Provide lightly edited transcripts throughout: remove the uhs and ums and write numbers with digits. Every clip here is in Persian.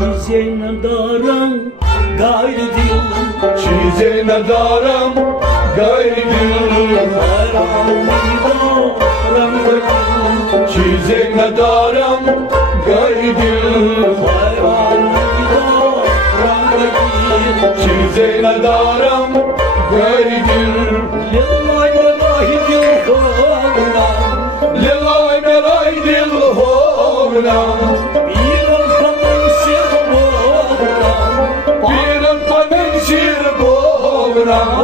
چیزی ندارم غیر دل چیزی ندارم غیر دل حیران میدارم به دل چیزی ندارم غیر دل حیران میدارم به دل چیزی ندارم غیر دل للای ملای دل خونم للای ملای دل خونم بیرم کنم شیر بودم بیرم کنم شیر بودم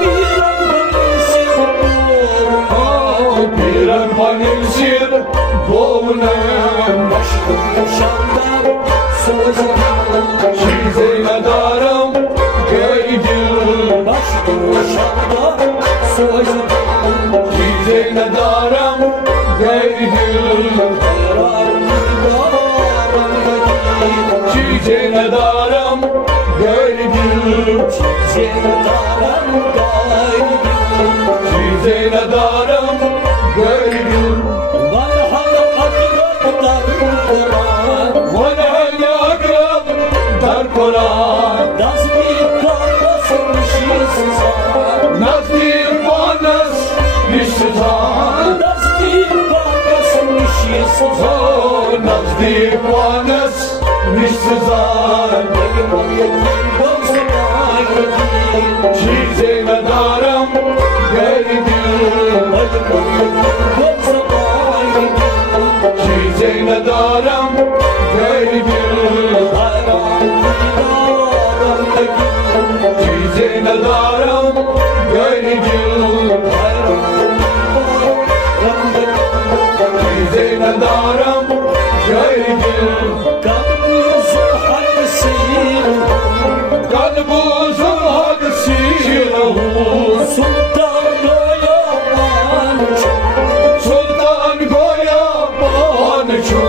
بیرم کنم شیر بودم بیرم کنم شیر بودم شاندار سوزم چیزی ندارم غیر دل شاندار سوزم چیزی ندارم غیر دل قرار میدارم به دل چیزی ندارم غیر دل چیزی ندارم غیر دل چیزی ندارم غیر دل مرحل اقرب در قرآن ونهل اقرب در قرآن نزدیک کارس میشی سزان نزدیک بانس نشتزان نزدیک کارس میشی سزان نزدیک بانس نشتزان چیزی ندارم غیر دل چیزی ندارم غیر دل چیزی ندارم غیر دل چیزی ندارم غیر دل قلب زهد سیره سلطان گویا بانچو سلطان گویا بانچو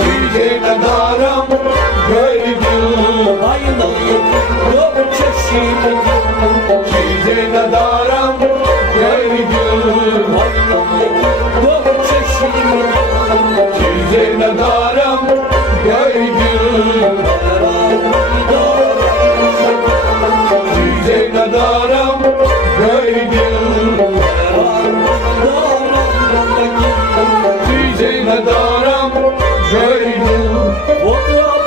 چیزی ندارم غیر دل چیزی ندارم غیر دل چیزی ندارم غیر دل چیزی ندارم غیر دل چیزی ندارم غیر دل خودم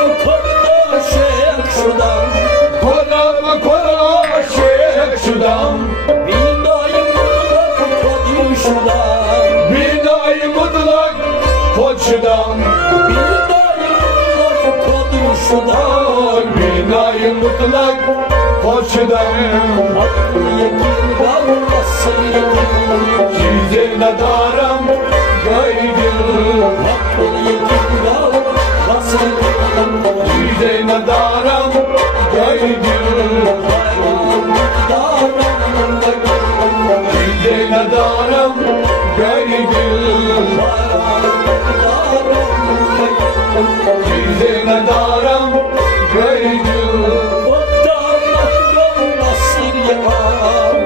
عاشق شدم بینای مطلق خود شدم بینای مطلق خود شدم چیزی ندارم غیر دل چیزی ندارم غیر دل چیزی ندارم غیر دل چیزی ندارم غیر دل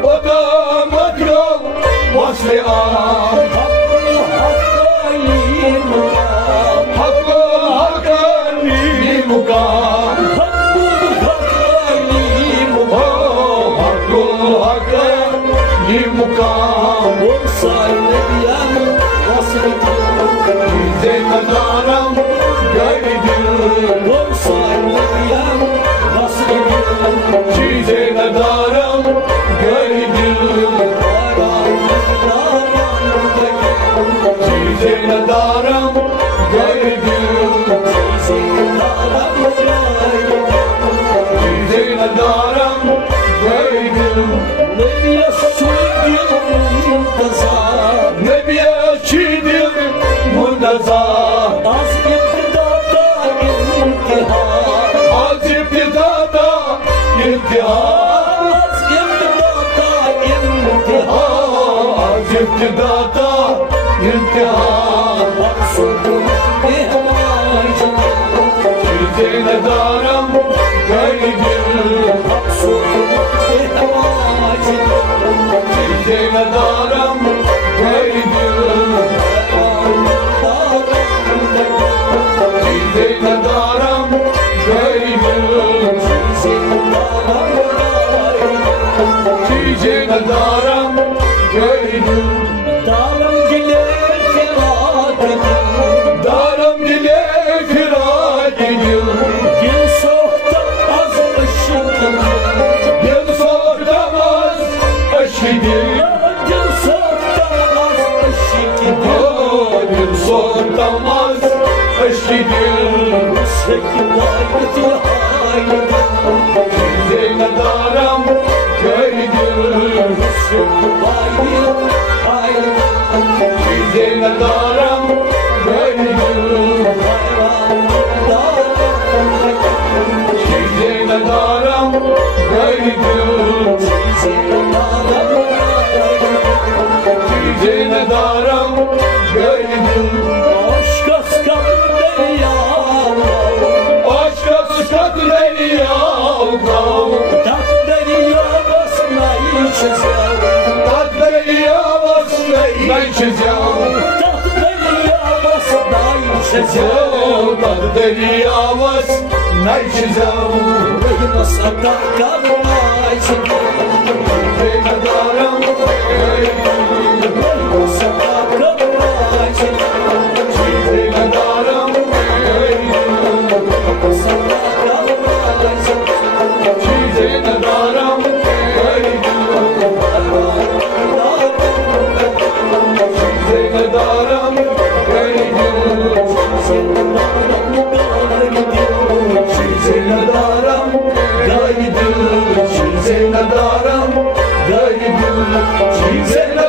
بودم مدرم وصل آن حق حقانی مقام حق حقانی مقام چیزی ندارم غیر دل چیزی ندارم غیر دل چیزی ندارم غیر دل چیزی ندارم غیر دل نبی چی دل منتظر از ابتدا تا انتها ابتدا تا انتها چیزی ندارم غیر دل Çizene daram göydüm Çizene daram göydüm Çizene daram göydüm Çizene daram göydüm Aşka sıkatı Tad deriyavas najçizam Çizene daram Çizene daram Çizene daram Çizene daram Çizene daram gaydım Çizene daram gaydım Çizene